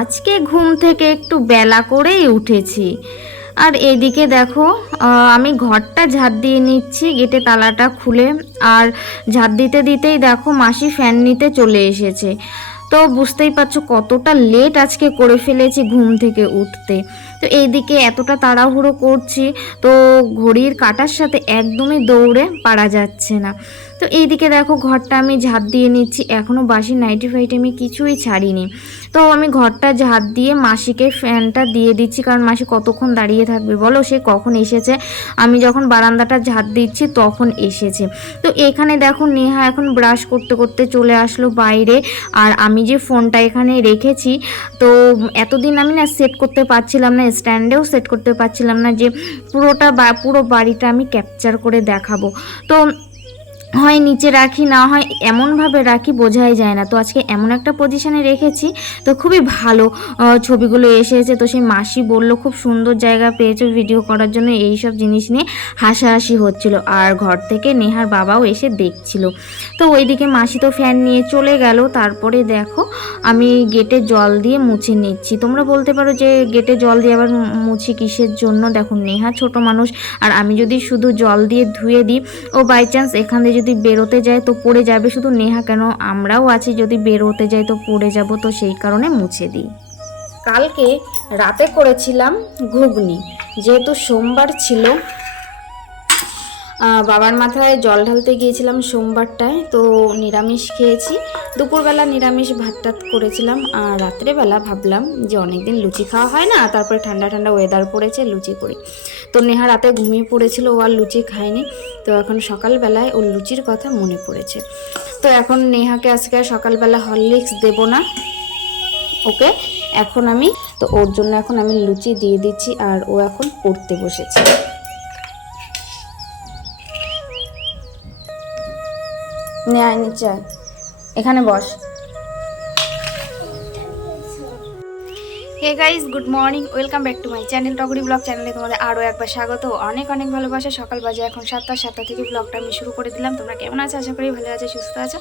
আজকে ঘুম থেকে একটু বেলা করেই উঠেছি। আর এদিকে দেখো, আমি ঘরটা ঝাড় দিয়ে নিচ্ছি, গেটে তালাটা খুলে। আর ঝাড় দিতে দিতেই দেখো মাসি ফ্যান নিতে চলে এসেছে। তো বুঝতেই পারছো কতটা লেট আজকে করে ফেলেছি ঘুম থেকে উঠতে। তো এইদিকে এতটা তাড়াহুড়ো করছি, তো ঘড়ির কাঁটার সাথে একদমই দৌড়ে পারা যাচ্ছে না। তো এইদিকে দেখো ঘরটা আমি ঝাড় দিয়ে নিচ্ছি, এখনও বাসি নাইটি ফাইটি আমি কিছুই ছাড়িনি। তো আমি ঘরটা ঝাড় দিয়ে মাসিকে ফ্যানটা দিয়ে দিচ্ছি, কারণ মাসি কতক্ষণ দাঁড়িয়ে থাকবে বলো, সে কখন এসেছে, আমি যখন বারান্দাটা ঝাড় দিচ্ছি তখন এসেছে। তো এখানে দেখো নেহা এখন ব্রাশ করতে করতে চলে আসলো বাইরে। আর আমি যে ফোনটা এখানে রেখেছি, তো এতদিন আমি না সেট করতে পারছিলাম না, স্ট্যান্ডেও সেট করতে পারছিলাম না যে পুরো বাড়িটা আমি ক্যাপচার করে দেখাবো। তো হয় নিচে রাখি, না হয় এমনভাবে রাখি, বোঝাই যায় না। তো আজকে এমন একটা পজিশানে রেখেছি, তো খুবই ভালো ছবিগুলো এসেছে। তো সেই মাসি বলল খুব সুন্দর জায়গা পেয়েছো ভিডিও করার জন্য, এই সব জিনিস নিয়ে হাসাহাসি হচ্ছিল। আর ঘর থেকে নেহার বাবাও এসে দেখছিল। তো ওইদিকে মাসি তো ফ্যান নিয়ে চলে গেল। তারপরে দেখো আমি গেটে জল দিয়ে মুছে নিচ্ছি। তোমরা বলতে পারো যে গেটে জল দিয়ে আবার মুছি কিসের জন্য। দেখো নেহা ছোট মানুষ, আর আমি যদি শুধু জল দিয়ে ধুয়ে দিই, ও বাই চান্স এখান দিয়ে যদি বেরোতে যায় তো পড়ে যাবে। শুধু নেহা কেন, আমরাও আছি, যদি বেরোতে যাই তো পড়ে যাব, তো সেই কারণে মুছে দিই। কালকে রাতে করেছিলাম ঘুগনি, যেহেতু সোমবার ছিল, বাবার মাথায় জল ঢালতে গিয়েছিলাম সোমবারটায়, তো নিরামিষ খেয়েছি। দুপুরবেলা নিরামিষ ভাত টাত করেছিলাম, আর রাত্রেবেলা ভাবলাম যে অনেকদিন লুচি খাওয়া হয় না, তারপরে ঠান্ডা ঠান্ডা ওয়েদার পড়েছে, লুচি করি। তো নেহা রাতে ঘুমিয়ে পড়েছিল, ও আর লুচি খায়নি। তো এখন সকালবেলায় ওর লুচির কথা মনে পড়েছে। তো এখন নেহাকে আজকে আর সকালবেলা হরলিক্স দেবো না ওকে, এখন আমি তো ওর জন্য এখন আমি লুচি দিয়ে দিচ্ছি, আর ও এখন পড়তে বসেছে। নে আয়, নিচে আয়, এখানে বস। Hey guys, good morning, welcome back to my channel Togori blog চ্যানেলে তোমাদের আরও একবার স্বাগত। অনেক অনেক ভালোবাসা। সকাল বাজে এখন 7টা থেকে ব্লগটা আমি শুরু করে দিলাম। তোমরা কেমন আছো? আশা করি ভালো আছো, সুস্থ আছো,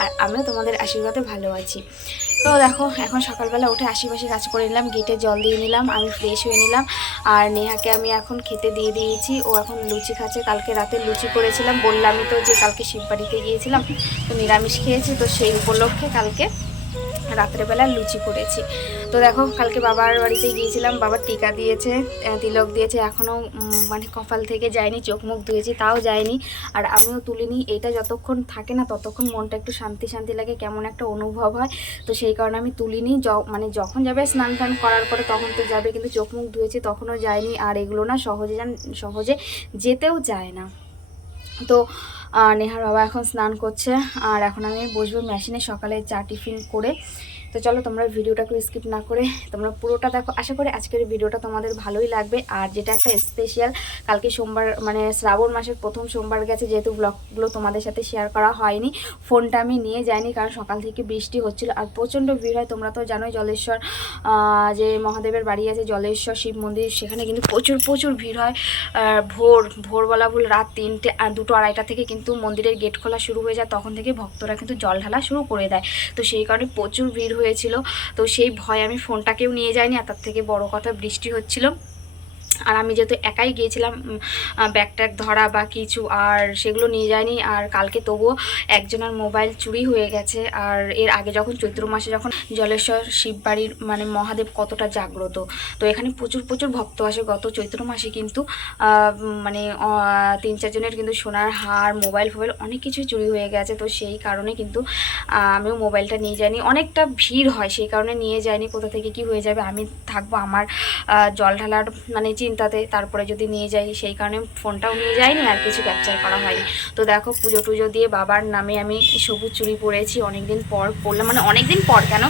আর আমিও তোমাদের আশীর্বাদে ভালো আছি। তো দেখো এখন সকালবেলা উঠে আশিপাশি কাজ করে নিলাম, গেটে জল দিয়ে নিলাম, আমি ফ্রেশ হয়ে নিলাম। আর নেহাকে আমি এখন খেতে দিয়ে দিয়েছি, ও এখন লুচি খাচ্ছে। কালকে রাতে লুচি করেছিলাম, বললামই তো যে কালকে শিববাড়িতে গিয়েছিলাম, তো নিরামিষ খেয়েছি, তো সেই উপলক্ষে কালকে রাত্রেবেলা লুচি করেছি। তো দেখো কালকে বাবার বাড়িতে গিয়েছিলাম, বাবার টিকা দিয়েছে, তিলক দিয়েছে, এখনও মানে কপাল থেকে যায়নি, চোখ মুখ ধুয়েছি তাও যায়নি, আর আমিও তুলিনি। এইটা যতক্ষণ থাকে না ততক্ষণ মনটা একটু শান্তি শান্তি লাগে, কেমন একটা অনুভব হয়। তো সেই কারণে আমি তুলিনি। মানে যখন যাবে স্নান টান করার পরে তখন তো যাবে, কিন্তু চোখ মুখ ধুয়েছি তখনও যায়নি। আর এগুলো না সহজে যেতেও যায় না। তো নেহার বাবা এখন স্নান করছে, আর এখন আমি বসবো মেশিনে সকালে চা টিফিন করে। তো চলো তোমরা ভিডিওটাকে স্কিপ না করে তোমরা পুরোটা দেখো। আশা করি আজকের ভিডিওটা তোমাদের ভালোই লাগবে। আর যেটা একটা স্পেশাল, কালকে সোমবার মানে শ্রাবণ মাসের প্রথম সোমবার গেছে, যেহেতু ব্লগগুলো তোমাদের সাথে শেয়ার করা হয়নি, ফোনটা আমি নিয়ে যাইনি, কারণ সকাল থেকে বৃষ্টি হচ্ছিল আর প্রচণ্ড ভিড় হয়। তোমরা তো জানোই জলেশ্বর যে মহাদেবের বাড়ি আছে জলেশ্বর শিব মন্দির, সেখানে কিন্তু প্রচুর ভিড় হয়। ভোরবেলা ভুল রাত 3টে আর 2টো-2:30 থেকে কিন্তু মন্দিরের গেট খোলা শুরু হয়ে যায়, তখন থেকে ভক্তরা কিন্তু জল ঢালা শুরু করে দেয়। তো সেই কারণে প্রচুর ভিড় হয়েছিল। তো সেই ভয় আমি ফোনটাকেও নিয়ে যাইনি, আর তার থেকে বড় কথা বৃষ্টি হচ্ছিল। আর আমি যেহেতু একাই গিয়েছিলাম, ব্যাগ ট্যাগ ধরা বা কিছু আর সেগুলো নিয়ে যায়নি। আর কালকে তবুও একজনের মোবাইল চুরি হয়ে গেছে। আর এর আগে যখন চৈত্র মাসে যখন জলেশ্বর শিববাড়ির মানে মহাদেব কতটা জাগ্রত, তো এখানে প্রচুর ভক্ত আসে। গত চৈত্র মাসে কিন্তু মানে 3-4 জনের কিন্তু সোনার হার, মোবাইল অনেক কিছুই চুরি হয়ে গেছে। তো সেই কারণে কিন্তু আমিও মোবাইলটা নিয়ে যাইনি, অনেকটা ভিড় হয় সেই কারণে নিয়ে যাইনি। কোথা থেকে কি হয়ে যাবে, আমি থাকবো আমার জল ঢালার মানে চিন্তাতে, তারপরে যদি নিয়ে যাই, সেই কারণে ফোনটাও নিয়ে যাইনি, আর কিছু ক্যাপচার করা হয়নি। তো দেখো পুজো টুজো দিয়ে বাবার নামে আমি সবুজ চুড়ি পরেছি, অনেকদিন পর পরলাম, মানে অনেকদিন পর কেন,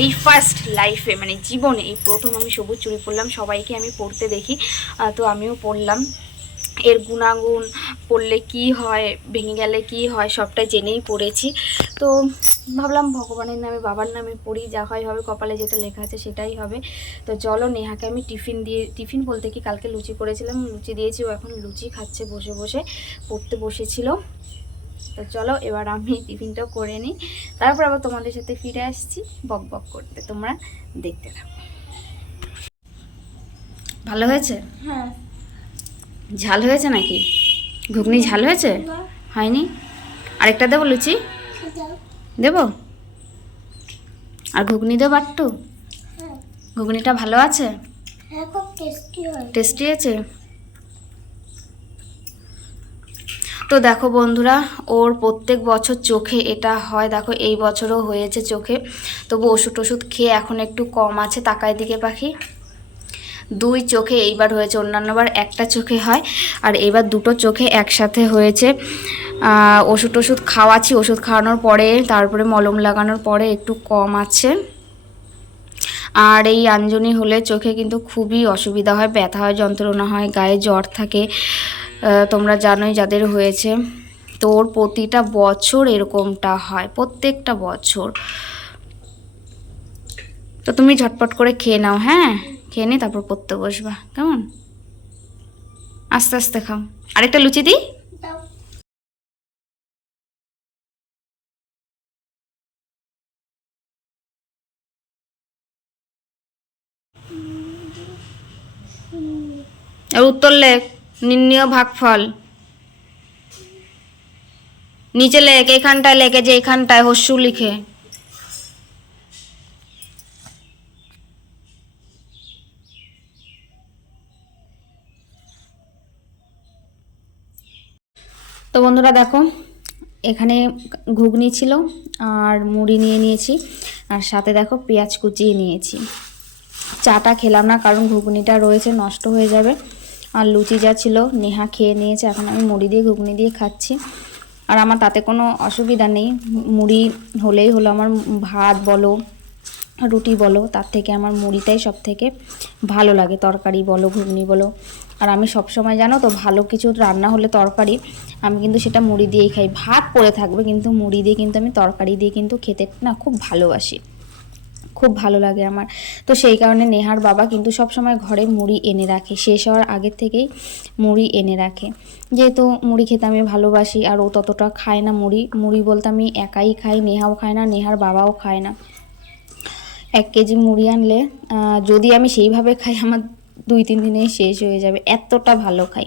এই ফার্স্ট লাইফে মানে জীবনে এই প্রথম আমি সবুজ চুড়ি পরলাম। সবাইকে আমি পরতে দেখি, তো আমিও পরলাম। এর গুণাগুণ, পড়লে কি হয়, ভেঙে গেলে কি হয়, সবটাই জেনেই পড়েছি। তো ভাবলাম ভগবানের নামে বাবার নামে পড়ি, যা হয় হবে, কপালে যেটা লেখা আছে সেটাই হবে। তো চলো নেহাকে আমি টিফিন বলতে কি কালকে লুচি করেছিলাম, লুচি দিয়েছি, ও এখন লুচি খাচ্ছে বসে বসে, পড়তে বসেছিল। তো চলো এবার আমি টিফিনটা করে নিই, তারপর আবার তোমাদের সাথে ফিরে আসছি বক বক করতে, তোমরা দেখতে থাকো। ভালো হয়েছে? হ্যাঁ। ঝাল হয়েছে নাকি? ঘুগনি ঝাল হয়েছে? হয়নি? আরেকটা দেবো লুচি? দেবো? আর ঘুগনি দেবো একটু? ঘুগনিটা ভালো আছে? হ্যাঁ, খুব টেস্টি হয়। টেস্টি আছে? তো দেখো বন্ধুরা, ওর প্রত্যেক বছর চোখে এটা হয়, দেখো এই বছরও হয়েছে চোখে। তবু ওষুধ খেয়ে এখন একটু কম আছে। তাকায় দিকে পাখি, 2 চোখে এইবার হয়েছে, অন্যান্যবার একটা চোখে হয়, আর এবার 2টো চোখে একসাথে হয়েছে। ওষুধ খাওয়াচ্ছি, ওষুধ খাওয়ানোর পরে তারপরে মলম লাগানোর পরে একটু কম আছে। আর এই আঞ্জনি হলে চোখে কিন্তু খুবই অসুবিধা হয়, ব্যথা হয়, যন্ত্রণা হয়, গায়ে জ্বর থাকে, তোমরা জানোই যাদের হয়েছে। তো ওর প্রতিটা বছর এরকমটা হয়, প্রত্যেকটা বছর। তো তুমি ঝটপট করে খেয়ে নাও, হ্যাঁ খেয়ে নি তারপর পড়তে বসবা, কেমন? আস্তে আস্তে খাও। আরেকটা লুচি দিই? আর উত্তর লেখ, নির্ণয় ভাগফল নিচে লেখ, এখানটায় লেখে যে এখানটায় হস্যু লিখে। তো বন্ধুরা দেখো, এখানে ঘুগনি ছিল আর মুড়ি নিয়ে নিয়েছি, আর সাথে দেখো পেঁয়াজ কুচিয়ে নিয়েছি। চাটা খেলাম না, কারণ ঘুগনিটা রয়েছে, নষ্ট হয়ে যাবে। আর লুচি যা ছিল নেহা খেয়ে নিয়েছে, এখন আমি মুড়ি দিয়ে ঘুগনি দিয়ে খাচ্ছি। আর আমার তাতে কোনো অসুবিধা নেই, মুড়ি হলেই হলো। আমার ভাত বলো রুটি বলো, তার থেকে আমার মুড়িটাই সব থেকে ভালো লাগে, তরকারি বলো ঘুগনি বলো। আর আমি সব সময় জানো তো, ভালো কিছু রান্না হলে তরকারি, আমি কিন্তু সেটা মুড়ি দিয়েই খাই। ভাত পড়ে থাকবে কিন্তু মুড়ি দিয়ে কিন্তু আমি তরকারি দিয়ে কিন্তু খেতে না খুব ভালোবাসি, খুব ভালো লাগে আমার। তো সেই কারণে নেহার বাবা কিন্তু সব সময় ঘরে মুড়ি এনে রাখে, শেষ হওয়ার আগের থেকেই মুড়ি এনে রাখে। যেহেতু মুড়ি খেতে আমি ভালোবাসি, আর ও ততটা খায় না মুড়ি। মুড়ি বলতে আমি একাই খাই, নেহাও খায় না, নেহার বাবাও খায় না। 1 কেজি মুড়ি আনলে যদি আমি সেইভাবে খাই, আমার 2-3 দিনেই শেষ হয়ে যাবে, এতটা ভালো খাই।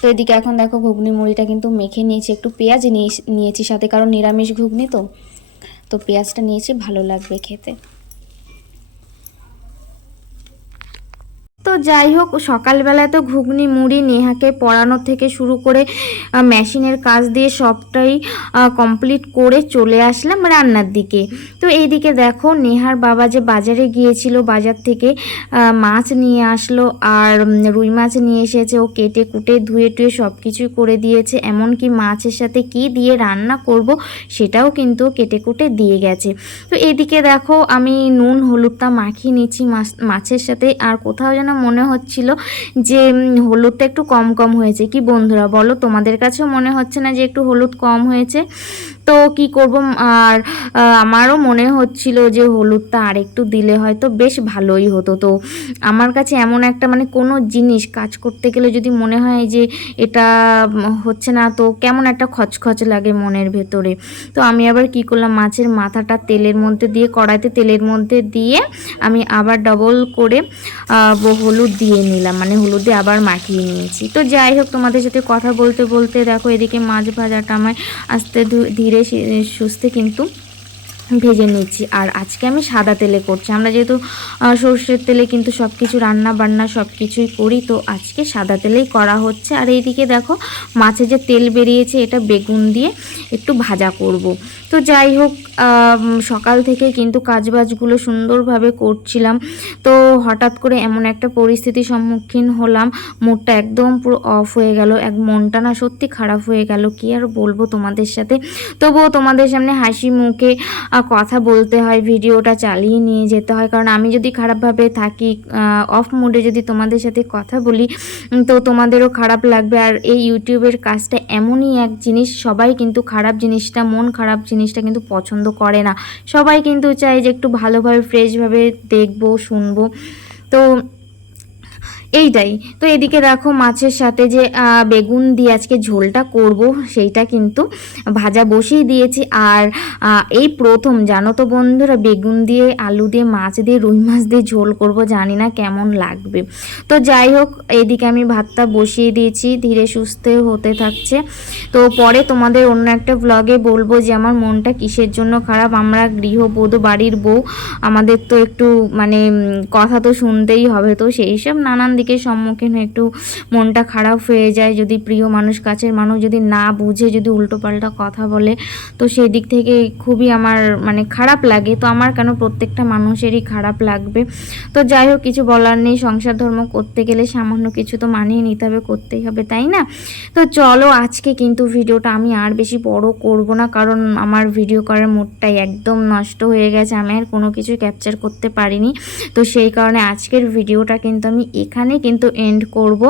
তো এদিকে এখন দেখো ঘুগনি মুড়িটা কিন্তু মেখে নিয়েছি, একটু পেঁয়াজ নিয়েছি সাথে, কারণ নিরামিষ ঘুগনি তো পেঁয়াজটা নিয়েছি, ভালো লাগবে খেতে। তো যাই হোক, সকালবেলায় তো ঘুগনি মুড়ি নেহাকে পড়ানোর থেকে শুরু করে মেশিনের কাজ দিয়ে সবটাই কমপ্লিট করে চলে আসলাম রান্নার দিকে। তো এইদিকে দেখো নেহার বাবা যে বাজারে গিয়েছিল, বাজার থেকে মাছ নিয়ে আসলো, আর রুই মাছ নিয়ে এসেছে। ও কেটে কুটে ধুয়ে টুয়ে সব কিছুই করে দিয়েছে, এমনকি মাছের সাথে কি দিয়ে রান্না করব সেটাও কিন্তু কেটে কুটে দিয়ে গেছে। তো এইদিকে দেখো আমি নুন হলুদটা মাখিয়ে নিচ্ছি মাছের সাথে। আর কোথাও যেন মনে হচ্ছিল যে হলুদটা একটু কম কম হয়েছে। কি বন্ধুরা বলো, তোমাদের কাছেও মনে হচ্ছে না যে একটু হলুদ কম হয়েছে? তো কি করব, আর আমারও মনে হচ্ছিল যে হলুদটা আর একটু দিলে হয়তো বেশ ভালোই হতো। তো আমার কাছে এমন একটা মানে কোনো জিনিস কাজ করতে গেলে যদি মনে হয় যে এটা হচ্ছে না, তো কেমন একটা খচখচ লাগে মনের ভেতরে। তো আমি আবার কি করলাম, মাছের মাথাটা তেলের মধ্যে দিয়ে, কড়াইতে তেলের মধ্যে দিয়ে আমি আবার ডবল করে হলুদ দিয়ে নিলাম, মানে হলুদ দিয়ে আবার মাখিয়ে নিয়েছি। তো যাই হোক, তোমাদের সাথে কথা বলতে বলতে দেখো এদিকে মাছ ভাজাটা আমায় আস্তে ধীরে সুস্থে কিন্তু ভেজে নিচ্ছি। আর আজকে আমি সাদা তেলে করছি, আমরা যেহেতু সর্ষের তেলে কিন্তু সব কিছু রান্না বান্না সব কিছুই করি, তো আজকে সাদা তেলেই করা হচ্ছে। আর এইদিকে দেখো মাছে যে তেল বেরিয়েছে, এটা বেগুন দিয়ে একটু ভাজা করব। তো যাই হোক, সকাল থেকে কিন্তু কাজবাজগুলো সুন্দরভাবে করছিলাম। তো হঠাৎ করে এমন একটা পরিস্থিতির সম্মুখীন হলাম, মুডটা একদম পুরো অফ হয়ে গেল, মনটা না সত্যি খারাপ হয়ে গেল। কি আর বলবো তোমাদের সাথে, তবুও তোমাদের সামনে হাসি মুখে কথা বলতে হয়, ভিডিওটা চালিয়ে নিয়ে যেতে হয়। কারণ আমি যদি খারাপভাবে থাকি, অফ মুডে যদি তোমাদের সাথে কথা বলি, তো তোমাদেরও খারাপ লাগবে। আর এই ইউটিউবের কাজটা এমনই এক জিনিস, সবাই কিন্তু খারাপ জিনিসটা, মন খারাপ জিনিসটা কিন্তু পছন্দ করে না। সবাই কিন্তু চায় যে একটু ভালোভাবে ফ্রেশভাবে দেখবো শুনবো। তো এইটাই। তো এদিকে দেখো মাছের সাথে যে বেগুন দিয়ে আজকে ঝোলটা করব সেইটা কিন্তু ভাজা বসিয়ে দিয়েছি। আর এই প্রথম জানো তো বন্ধুরা, বেগুন দিয়ে আলু দিয়ে মাছ দিয়ে রুই মাছ দিয়ে ঝোল করব, জানি না কেমন লাগবে। তো যাই হোক, এদিকে আমি ভাতটা বসিয়ে দিয়েছি, ধীরে সুস্থে হতে থাকছে। তো পরে তোমাদের অন্য একটা ব্লগে বলবো যে আমার মনটা কিসের জন্য খারাপ। আমরা গৃহবধূ, বাড়ির বউ, আমাদের তো একটু মানে কথা তো শুনতেই হবে। তো সেই সব নানান দিকের সম্মুখীন হয়ে একটু মনটা খারাপ হয়ে যায়, যদি প্রিয় মানুষ, কাছের মানুষ যদি না বুঝে, যদি উল্টোপাল্টা কথা বলে, তো সেই দিক থেকে খুবই আমার মানে খারাপ লাগে। তো আমার কেন, প্রত্যেকটা মানুষেরই খারাপ লাগবে। তো যাই হোক, কিছু বলার নেই, সংসার ধর্ম করতে গেলে সামান্য কিছু তো মানিয়ে নিতে হবে, করতেই হবে, তাই না? তো চলো, আজকে কিন্তু ভিডিওটা আমি আর বেশি বড় করব না, কারণ আমার ভিডিও করার মুডটাই একদম নষ্ট হয়ে গেছে, আমি আর কোনো কিছু ক্যাপচার করতে পারিনি। তো সেই কারণে আজকের ভিডিওটা কিন্তু আমি এখানে কিন্তু এন্ড করব।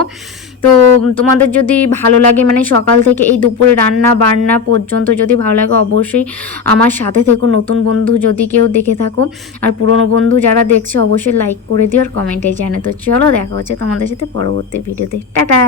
তো তোমাদের যদি ভালো লাগে, মানে সকাল থেকে এই দুপুরে রান্না বান্না পর্যন্ত যদি ভালো লাগে, অবশ্যই আমার সাথে থেকো। নতুন বন্ধু যদি কেউ দেখে থাকো, আর পুরনো বন্ধু যারা দেখছে, অবশ্যই লাইক করে দিও আর কমেন্টে জানে। তো চলো, দেখা হচ্ছে তোমাদের সাথে পরবর্তী ভিডিওতে। টাটা।